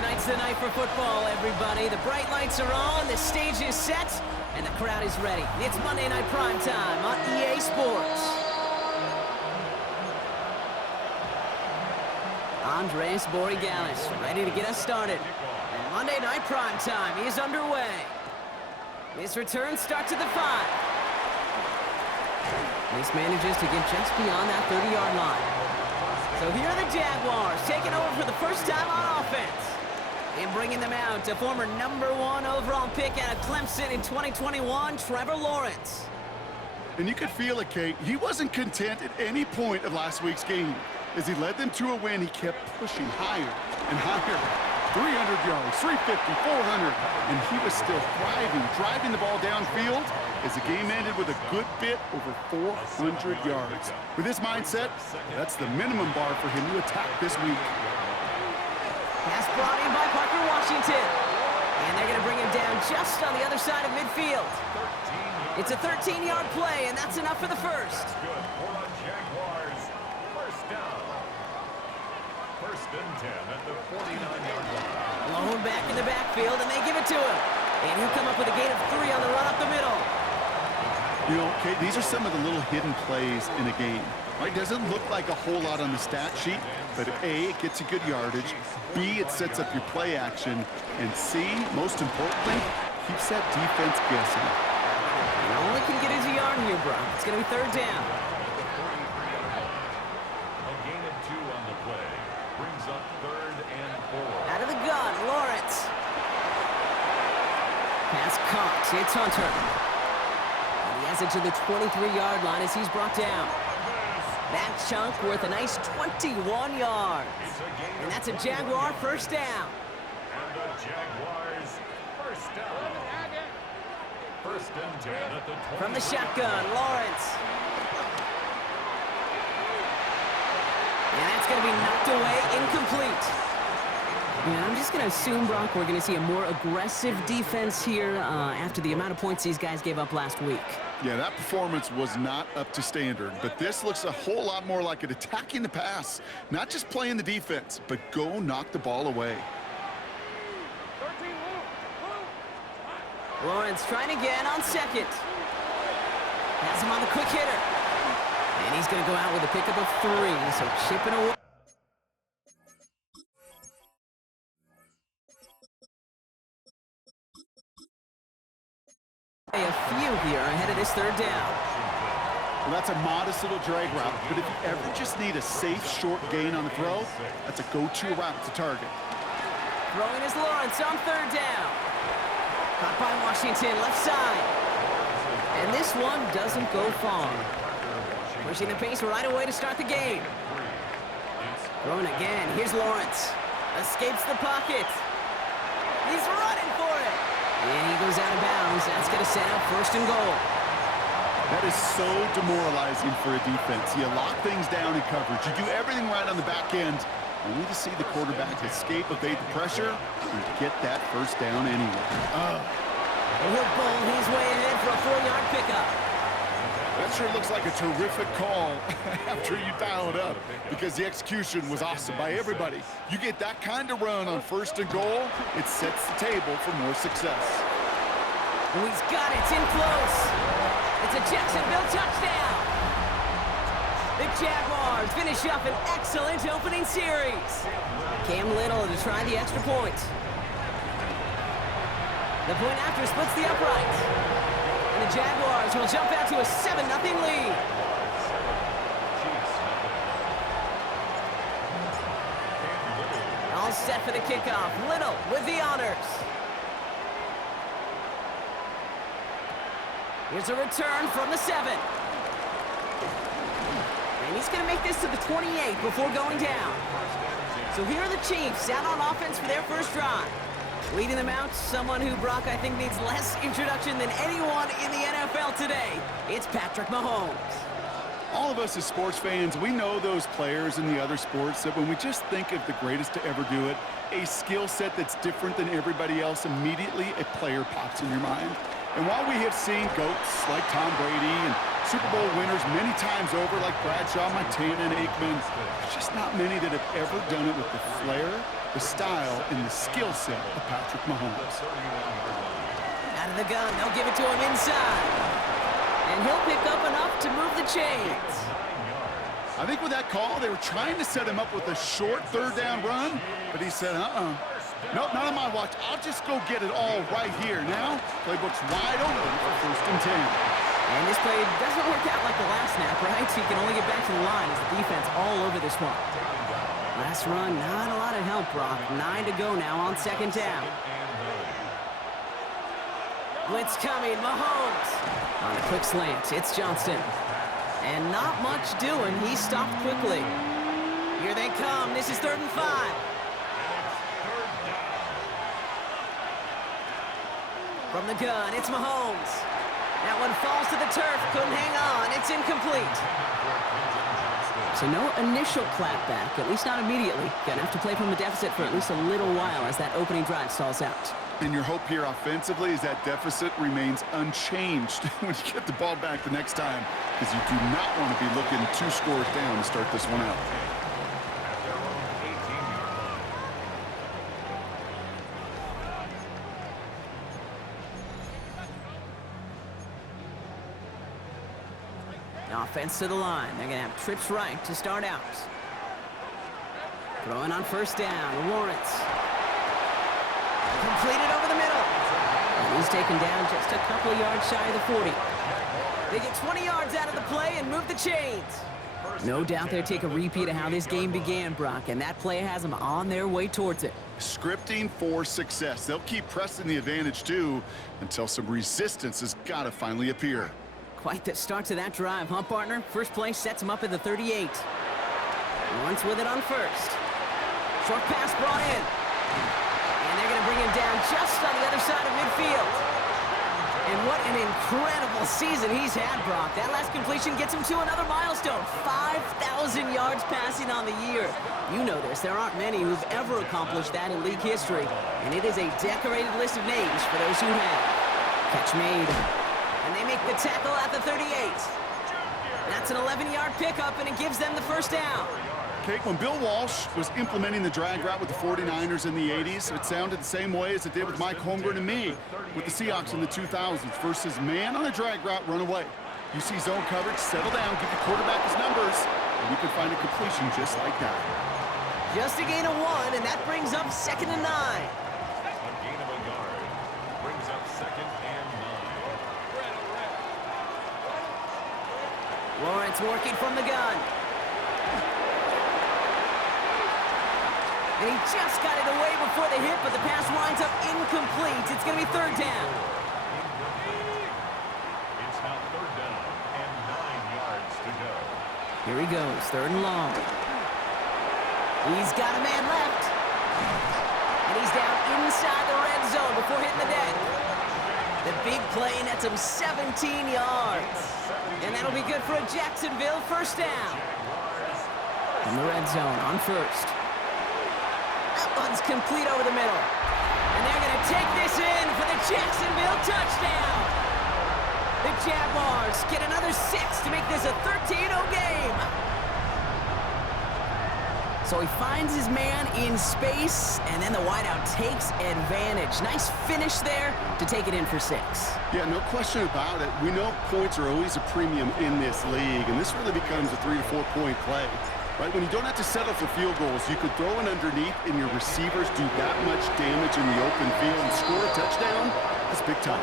Tonight's the night for football, everybody. The bright lights are on, the stage is set, and the crowd is ready. It's Monday Night Primetime on EA Sports. Andres Borregalis ready to get us started. And Monday Night Primetime is underway. This return starts at the 5. This manages to get just beyond that 30-yard line. So here are the Jaguars taking over for the first time on offense. And bringing them out to former #1 overall pick out of Clemson in 2021, Trevor Lawrence. And you could feel it, Kate. He wasn't content at any point of last week's game. As he led them to a win, he kept pushing higher and higher. 300 yards, 350, 400, and he was still thriving, driving the ball downfield as the game ended with a good bit over 400 yards. With this mindset, that's the minimum bar for him to attack this week. Pass brought in by Parker Washington. And they're going to bring him down just on the other side of midfield. It's a 13-yard play, and that's enough for the first. Good for the Jaguars. First down. First and 10 at the 49-yard line. Blown back in the backfield, and they give it to him. And he'll come up with a gain of 3 on the run up the middle. You know, Kate, these are some of the little hidden plays in a game. Right? Doesn't look like a whole lot on the stat sheet, but A, it gets you good yardage, B, it sets up your play action, and C, most importantly, keeps that defense guessing. And all he can get is a yard here, Brock. It's going to be third down. A gain of 2 on the play. Brings up 3rd and 4. Out of the gun, Lawrence. Pass caught. It's Hunter. And he has it to the 23-yard line as he's brought down. That chunk worth a nice 21 yards. And that's a Jaguar first down. And the Jaguars first down. First and 10 at the 20. From the shotgun, Lawrence. And that's going to be knocked away, incomplete. Yeah, I'm just going to assume, Brock, we're going to see a more aggressive defense here after the amount of points these guys gave up last week. Yeah, that performance was not up to standard, but this looks a whole lot more like it attacking the pass. Not just playing the defense, but go knock the ball away. Lawrence trying again on second. Has him on the quick hitter. And he's going to go out with a pickup of 3, so chipping away. A few here ahead of this third down. Well, that's a modest little drag route, but if you ever just need a safe, short gain on the throw, that's a go-to route to target. Throwing is Lawrence on third down. Caught by Washington, left side. And this one doesn't go far. Pushing the pace right away to start the game. Throwing again, here's Lawrence. Escapes the pocket. He's running for it. And he goes out of bounds. That's going to set up first and goal. That is so demoralizing for a defense. You lock things down in coverage. You do everything right on the back end, only to see the quarterback escape, evade the pressure, and get that first down anyway. And he'll bowl his way ahead for a 4-yard pickup. That sure looks like a terrific call after you dial it up, because the execution was awesome by everybody. You get that kind of run on first and goal, it sets the table for more success. Oh, he's got it. It's in close. It's a Jacksonville touchdown. The Jaguars finish up an excellent opening series. Cam Little to try the extra point. The point after splits the upright. And the Jaguars will jump out to a 7-0 lead. All set for the kickoff. Little with the honors. Here's a return from the 7. And he's going to make this to the 28 before going down. So here are the Chiefs out on offense for their first drive. Leading them out, someone who, Brock, I think needs less introduction than anyone in the NFL today. It's Patrick Mahomes. All of us as sports fans, we know those players in the other sports that when we just think of the greatest to ever do it, a skill set that's different than everybody else, immediately a player pops in your mind. And while we have seen GOATs like Tom Brady and Super Bowl winners many times over, like Bradshaw, Montana, and Aikman. There's just not many that have ever done it with the flair, the style, and the skill set of Patrick Mahomes. Out of the gun, they'll give it to him inside. And he'll pick up enough to move the chains. I think with that call, they were trying to set him up with a short third down run, but he said, nope, not on my watch. I'll just go get it all right here. Now, playbook's wide open for 1st and 10. And this play doesn't work out like the last snap, right? So you can only get back to the line as the defense all over this one. Last run, not a lot of help, Brock. 9 to go now on 2nd down. Blitz coming, Mahomes. On a quick slant, it's Johnson. And not much doing. He stopped quickly. Here they come. This is 3rd and 5. From the gun, it's Mahomes. That one falls to the turf. Couldn't hang on. It's incomplete. So no initial clapback, at least not immediately. Gonna have to play from a deficit for at least a little while as that opening drive stalls out. And your hope here offensively is that deficit remains unchanged when you get the ball back the next time, because you do not want to be looking 2 scores down to start this one out. Offense to the line. They're going to have trips right to start out. Throwing on 1st down. Lawrence. Completed over the middle. And he's taken down just a couple of yards shy of the 40. They get 20 yards out of the play and move the chains. No doubt they'll take a repeat of how this game began, Brock, and that play has them on their way towards it. Scripting for success. They'll keep pressing the advantage, too, until some resistance has got to finally appear. Quite the start to that drive, huh, partner? First play sets him up at the 38. Lawrence with it on 1st. Short pass brought in. And they're going to bring him down just on the other side of midfield. And what an incredible season he's had, Brock. That last completion gets him to another milestone. 5,000 yards passing on the year. You know this. There aren't many who've ever accomplished that in league history. And it is a decorated list of names for those who have. Catch made. And they make the tackle at the 38. That's an 11-yard pickup, and it gives them the 1st down. Kate, when Bill Walsh was implementing the drag route with the 49ers in the 80s, it sounded the same way as it did with Mike Holmgren and me with the Seahawks in the 2000s versus man on a drag route, run away. You see zone coverage, settle down, give the quarterback his numbers, and you can find a completion just like that. Just a gain of 1, and that brings up 2nd and 9. A gain of a yard brings up 2nd and 9. Lawrence working from the gun. And he just got it away before the hit, but the pass winds up incomplete. It's going to be 3rd down. It's now 3rd down and 9 yards to go. Here he goes, 3rd and long. He's got a man left. And he's down inside the red zone before hitting the deck. The big play nets him 17 yards. And that'll be good for a Jacksonville 1st down. In the red zone on 1st. That one's complete over the middle. And they're going to take this in for the Jacksonville touchdown. The Jaguars get another 6 to make this a 13-0 game. So he finds his man in space, and then the wideout takes advantage. Nice finish there to take it in for 6. Yeah, no question about it. We know points are always a premium in this league, and this really becomes a 3 to 4 point play. Right, when you don't have to settle for field goals, you could throw it underneath and your receivers do that much damage in the open field and score a touchdown. That's big time.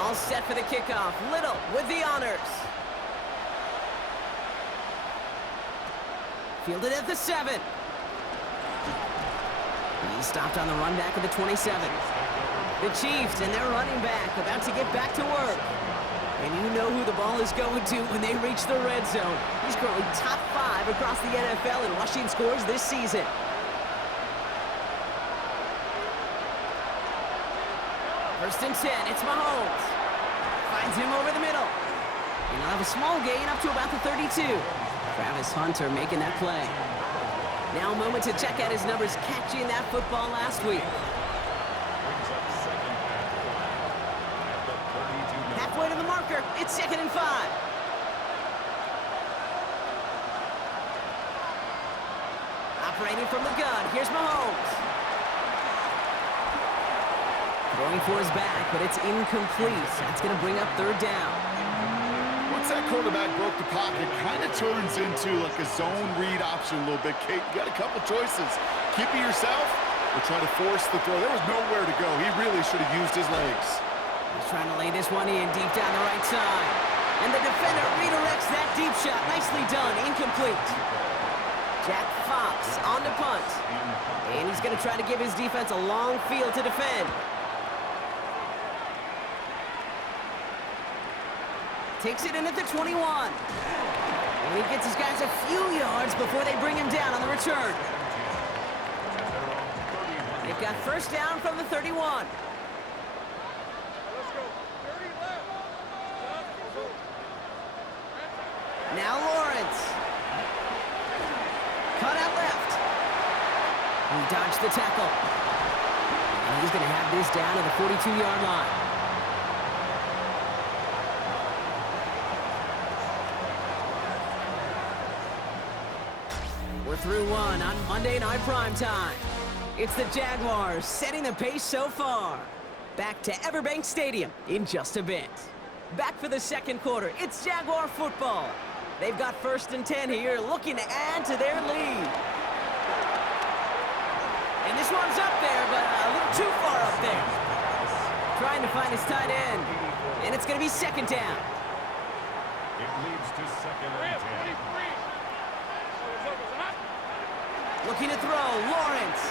All set for the kickoff. Little with the honors. Fielded at the 7. He stopped on the run back of the 27. The Chiefs and their running back about to get back to work. And you know who the ball is going to when they reach the red zone. He's currently top 5 across the NFL in rushing scores this season. First and 10, it's Mahomes. Finds him over the middle. And he'll have a small gain up to about the 32. Travis Hunter making that play. Now a moment to check out his numbers catching that football last week. Brings up 2nd It's 2nd and 5. Operating from the gun. Here's Mahomes. Throwing for his back, but it's incomplete. That's going to bring up 3rd down. Once that quarterback broke the pocket, kind of turns into like a zone read option a little bit. Kate, you got a couple choices. Keep it yourself or try to force the throw. There was nowhere to go. He really should have used his legs. He's trying to lay this one in deep down the right side. And the defender redirects that deep shot. Nicely done. Incomplete. Jack Fox on the punt. And he's going to try to give his defense a long field to defend. Takes it in at the 21. And he gets his guys a few yards before they bring him down on the return. They've got 1st down from the 31. Now Lawrence. Cut out left. He dodged the tackle. And he's going to have this down to the 42-yard line. We're through one on Monday Night Primetime. It's the Jaguars setting the pace so far. Back to Everbank Stadium in just a bit. Back for the 2nd quarter. It's Jaguar football. They've got 1st and 10 here, looking to add to their lead. And this one's up there, but a little too far up there. Trying to find his tight end. And it's going to be 2nd down. It leads to 2nd and 10. Looking to throw, Lawrence.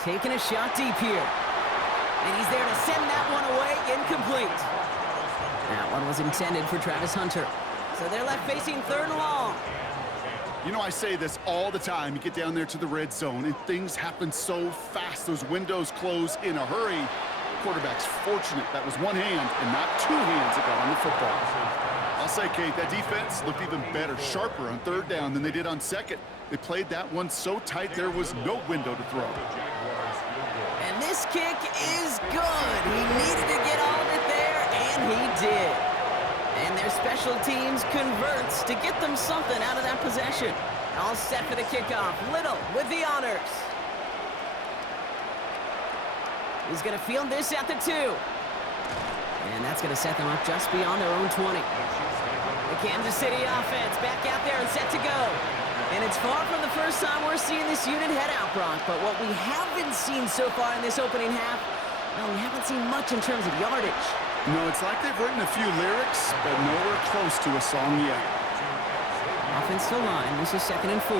Taking a shot deep here. And he's there to send that one away, incomplete. That one was intended for Travis Hunter. So they're left facing 3rd and long. You know, I say this all the time. You get down there to the red zone, and things happen so fast. Those windows close in a hurry. The quarterback's fortunate that was one hand and not 2 hands that got on the football. I'll say, Kate, that defense looked even better, sharper on 3rd down than they did on 2nd. They played that one so tight there was no window to throw. And this kick is good. He needed to get all of it there, and he did. And their special teams converts to get them something out of that possession. All set for the kickoff. Little with the honors. He's going to field this at the 2. And that's going to set them up just beyond their own 20. The Kansas City offense back out there and set to go. And it's far from the first time we're seeing this unit head out, Brock. But what we haven't seen so far in this opening half, well, we haven't seen much in terms of yardage. No, it's like they've written a few lyrics, but nowhere close to a song yet. Offensive line, this is 2nd and 4.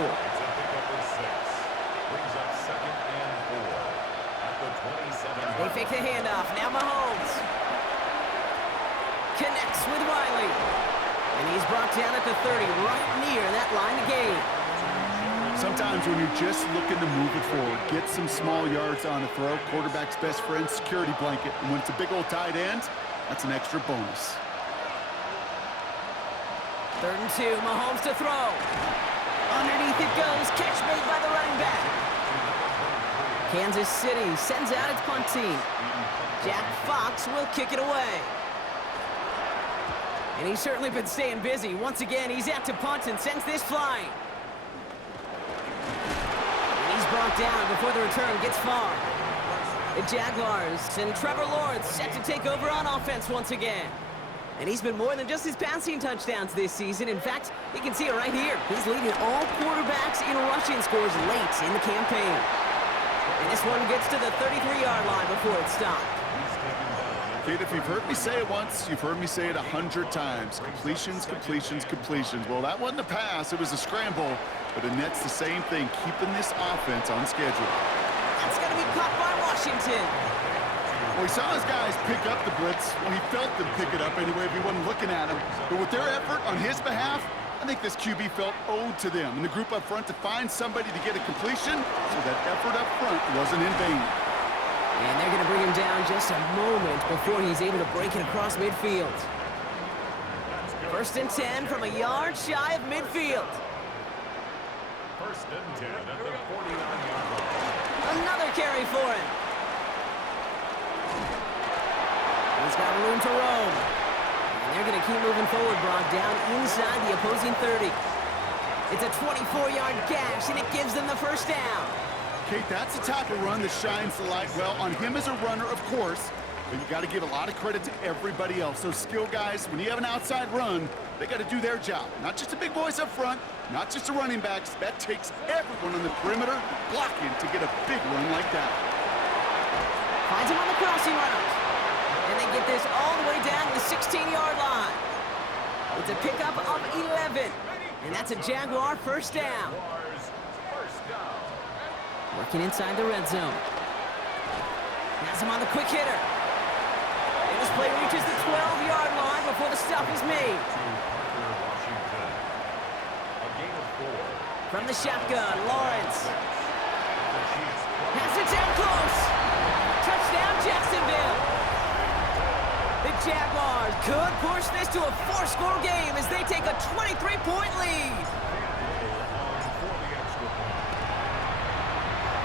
They fake the handoff. Now Mahomes connects with Wiley. And he's brought down at the 30, right near that line of gain. Sometimes when you're just looking to move it forward, get some small yards on a throw, quarterback's best friend, security blanket. And when it's a big old tight end, that's an extra bonus. 3rd and 2, Mahomes to throw. Underneath it goes, catch made by the running back. Kansas City sends out its punt team. Jack Fox will kick it away. And he's certainly been staying busy. Once again, he's out to punt and sends this flying. And he's brought down before the return gets far. The Jaguars and Trevor Lawrence set to take over on offense once again. And he's been more than just his passing touchdowns this season. In fact, you can see it right here. He's leading all quarterbacks in rushing scores late in the campaign. And this one gets to the 33-yard line before it's stopped. Kate, if you've heard me say it once, you've heard me say it 100 times. Completions, completions, completions. Well, that wasn't a pass. It was a scramble. But Annette's the same thing, keeping this offense on schedule. That's going to be caught by Washington. Well, he saw his guys pick up the blitz. Well, he felt them pick it up anyway if he wasn't looking at him. But with their effort on his behalf, I think this QB felt owed to them and the group up front to find somebody to get a completion so that effort up front wasn't in vain. And they're going to bring him down just a moment before he's able to break it across midfield. 1st and 10 from a yard shy of midfield. 1st and 10 at the 49-yard line. Another carry for him. He's got room to roam. And They're going to keep moving forward, Brock, down inside the opposing 30. It's a 24-yard gash, and it gives them the first down. Kate, that's the type of run that shines the light well on him as a runner, of course, but you got to give a lot of credit to everybody else. Those skill guys, when you have an outside run, they got to do their job. Not just the big boys up front, not just the running backs. That takes everyone on the perimeter blocking to get a big run like that. Finds him on the crossing route. And they get this all the way down to the 16-yard line. It's a pickup of 11. And that's a Jaguar first down. Working inside the red zone. Has him on the quick hitter. And this play reaches the 12-yard line before the stop is made. From the shotgun, Lawrence. Has it down close. Touchdown, Jacksonville. The Jaguars could push this to a 4-score game as they take a 23-point lead.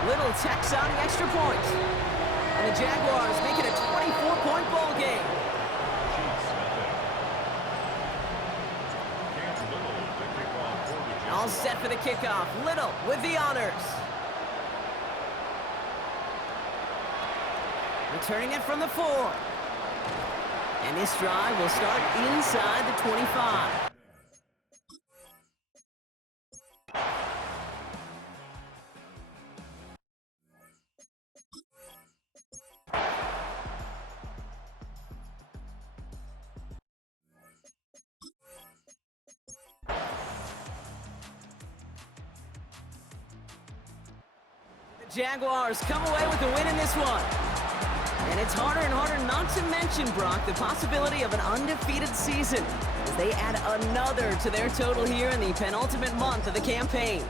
Little tacks on the extra point. And the Jaguars make it a 24-point ball game. All set for the kickoff. Little with the honors. Returning it from the 4. And this drive will start inside the 25. Jaguars come away with the win in this one. And it's harder and harder not to mention, Brock, the possibility of an undefeated season as they add another to their total here in the penultimate month of the campaign.